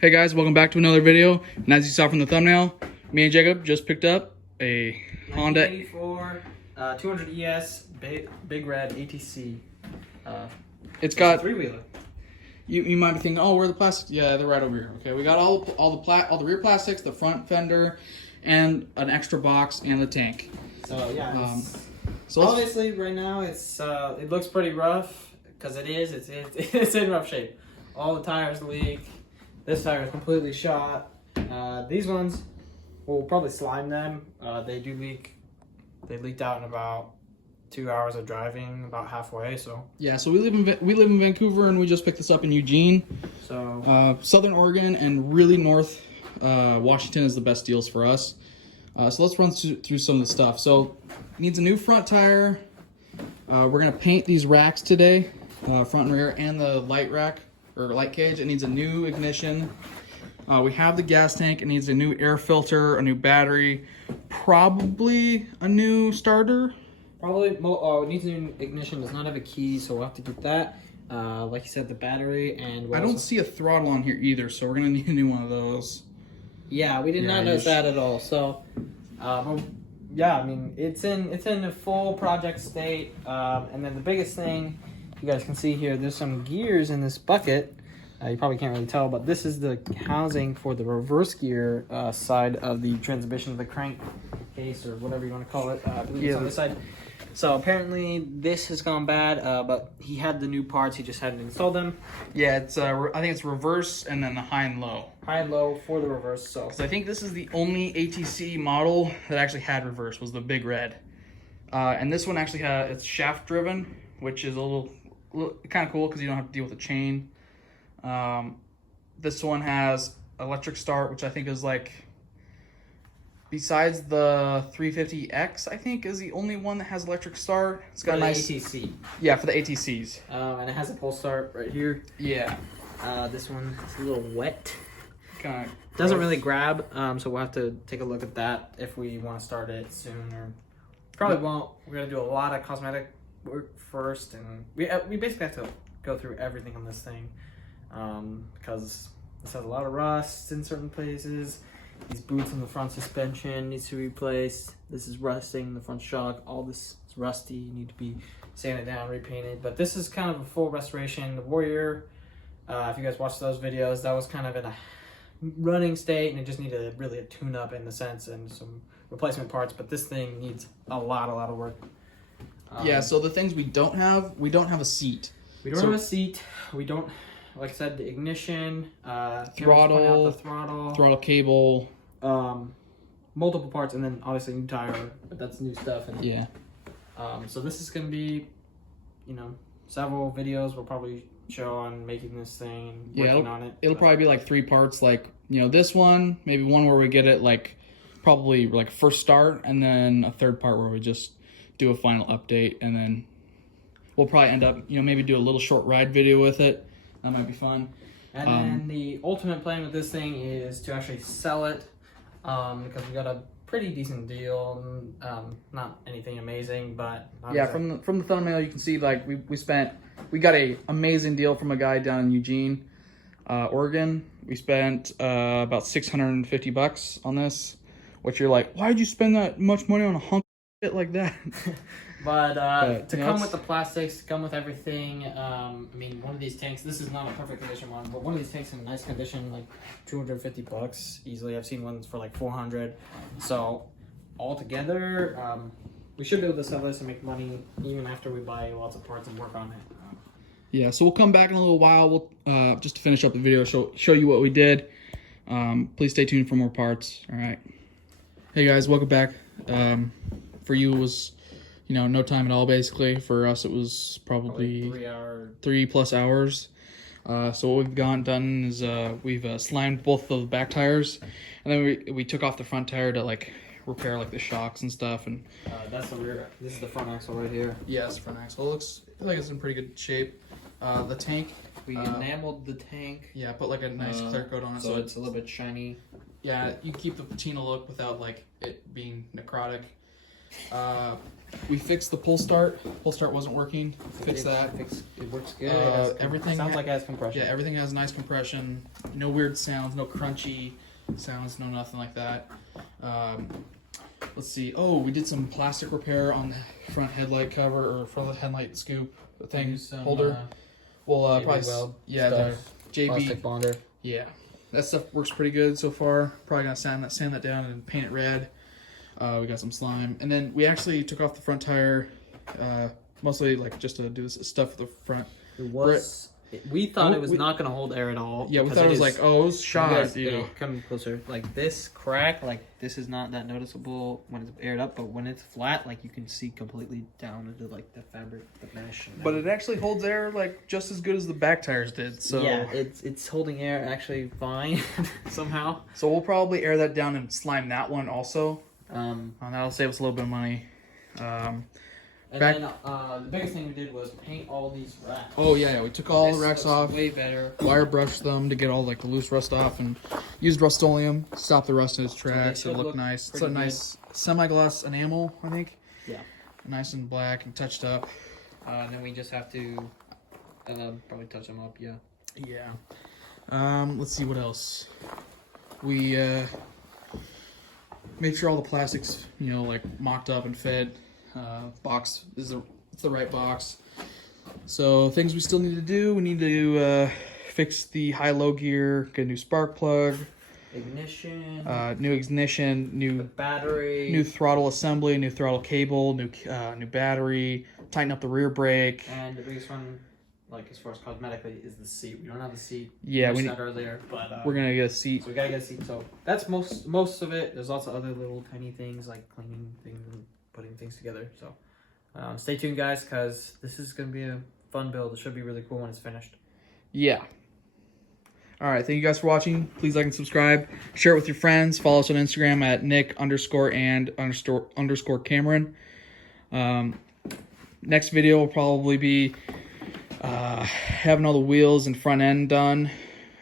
Hey guys, welcome back to another video. And as you saw from the thumbnail, me and Jacob just picked up a Honda 1984 200 ES big red ATC. It's got three-wheeler. You might be thinking, oh, where are the plastics? Yeah, they're right over here. Okay, we got all the rear plastics, the front fender, and an extra box and the tank. So yeah, so obviously right now it looks pretty rough because it's in rough shape. All the tires leak. This tire is completely shot. These ones, we'll probably slime them. They do leak. They leaked out in about 2 hours of driving, about halfway. So yeah, so we live in Vancouver, and we just picked this up in Eugene. So Southern Oregon and really North Washington is the best deals for us. So let's run through some of the stuff. So it needs a new front tire. We're gonna paint these racks today, front and rear, and the light rack or light cage. It needs a new ignition. We have the gas tank. It needs a new air filter, a new battery, probably a new starter. probably it needs a new ignition. Does not have a key, so we'll have to get that. Like you said, the battery and I don't see a throttle on here either, so we're gonna need a new one of those. Yeah, we did not notice that at all. So, yeah, I mean it's in a full project state. And then the biggest thing you guys can see here, there's some gears in this bucket. You probably can't really tell, but this is the housing for the reverse gear side of the transmission, the crank case or whatever you want to call it. I believe it's on this side. So apparently this has gone bad, but he had the new parts. He just hadn't installed them. Yeah, it's I think it's reverse and then the high and low. High and low for the reverse. So I think this is the only ATC model that actually had reverse, was the Big Red. And this one actually it's shaft driven, which is a little kind of cool because you don't have to deal with a chain. This one has electric start, which I think is like, besides the 350X, I think is the only one that has electric start. It's got a nice ATC. Yeah, for the ATCs. And it has a pull start right here. Yeah. This one is a little wet. Kind of doesn't really grab. So we'll have to take a look at that if we want to start it soon, or probably won't. We're gonna do a lot of cosmetic work first, and we basically have to go through everything on this thing, because this has a lot of rust in certain places. These boots on the front suspension needs to be replaced. This is rusting, the front shock, all this is rusty. You need to be sanded down, repainted. But this is kind of a full restoration. The Warrior, if you guys watched those videos, that was kind of in a running state, and it just needed really a tune-up in the sense and some replacement parts. But this thing needs a lot of work. Yeah, so the things we don't have a seat. We don't have a seat. We don't, like I said, the ignition, throttle cable, multiple parts, and then obviously new tire, but that's new stuff. And yeah. So this is gonna be, several videos we'll probably show on making this thing, working on it. It'll probably be like 3 parts, like, this one, maybe one where we get it like probably like first start, and then a third part where we just do a final update, and then we'll probably end up, maybe do a little short ride video with it. That might be fun. And then the ultimate plan with this thing is to actually sell it, because we got a pretty decent deal. Not anything amazing, but yeah, from the thumbnail you can see, like, we got a amazing deal from a guy down in Eugene, Oregon. We spent about $650 on this, which you're like, why'd you spend that much money on a hunk of shit like that? But to come with the plastics, to come with everything, I mean, one of these tanks, this is not a perfect condition one, but one of these tanks in nice condition, like $250 easily. I've seen ones for like $400. So altogether, we should be able to sell this and make money even after we buy lots of parts and work on it. Yeah, so we'll come back in a little while. We'll just to finish up the video, show you what we did. Please stay tuned for more parts. All right. Hey guys, welcome back. For you it was, no time at all basically. For us it was probably 3+ hours. So what we've done is we've slimed both of the back tires, and then we took off the front tire to like repair like the shocks and stuff. And that's the rear. This is the front axle right here. Yeah, it's the front axle. I feel like it's in pretty good shape. The tank, we enameled the tank. Yeah, put like a nice clear coat on it, so it's a little bit shiny. Yeah, you keep the patina look without like it being necrotic. We fixed the pull start. Pull start wasn't working. Fixed that. It works good. Everything sounds like it has compression. Yeah, everything has nice compression. No weird sounds. No crunchy sounds. No nothing like that. Let's see. Oh, we did some plastic repair on the front headlight cover or front of the headlight scoop thing holder. Well, probably weld yeah, the JB plastic bonder. Yeah, that stuff works pretty good so far. Probably gonna sand that down and paint it red. We got some slime, and then we actually took off the front tire, mostly like just to do this stuff with the front. We thought it was not going to hold air at all. Yeah, we thought it was like, oh, it was shot. Come closer. Like this crack, like this is not that noticeable when it's aired up, but when it's flat, like you can see completely down into like the fabric, the mesh. But it actually holds air like just as good as the back tires did. So yeah, it's holding air actually fine somehow. So we'll probably air that down and slime that one also. And that'll save us a little bit of money. then the biggest thing we did was paint all these racks. Oh yeah, we took all the racks off. Way better. Wire brushed them to get all like the loose rust off, and used Rust-Oleum to stop the rust in its tracks. So it looked nice. It's a nice semi-gloss enamel, I think. Yeah. Nice and black and touched up. And then we just have to probably touch them up. Yeah. Yeah. Let's see what else. We made sure all the plastics, like mocked up and fed. Box is the right box. So things we still need to do. We need to fix the high-low gear, get a new spark plug, ignition, new ignition, new battery, new throttle assembly, new throttle cable, new battery, tighten up the rear brake. And the biggest one, like as far as cosmetically, is the seat. We don't have the seat. Yeah, we said earlier, but we're gonna get a seat. So we gotta get a seat. So that's most of it. There's also other little tiny things like cleaning things and putting things together. So stay tuned, guys, because this is gonna be a fun build. It should be really cool when it's finished. Yeah. All right. Thank you guys for watching. Please like and subscribe. Share it with your friends. Follow us on Instagram at Nick_and_Cameron. Next video will probably be having all the wheels and front end done,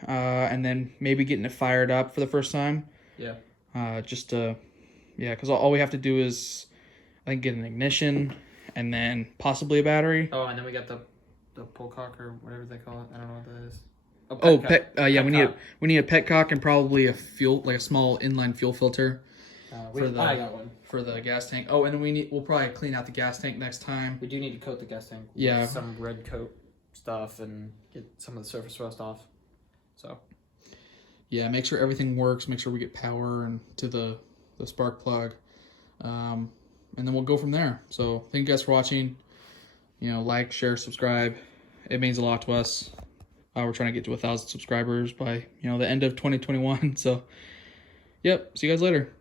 and then maybe getting it fired up for the first time. Yeah. Because all we have to do is, I think, get an ignition and then possibly a battery. Oh, and then we got the pull cock or whatever they call it. I don't know what that is. We need a petcock and probably a small inline fuel filter. I got one for the gas tank. Oh, and then we'll probably clean out the gas tank next time. We do need to coat the gas tank. Yeah. With some red coat stuff and get some of the surface rust off. So. Yeah, make sure everything works. Make sure we get power and to the spark plug, and then we'll go from there. So thank you guys for watching. Like, share, subscribe. It means a lot to us. We're trying to get to 1,000 subscribers by the end of 2021. So, yep. See you guys later.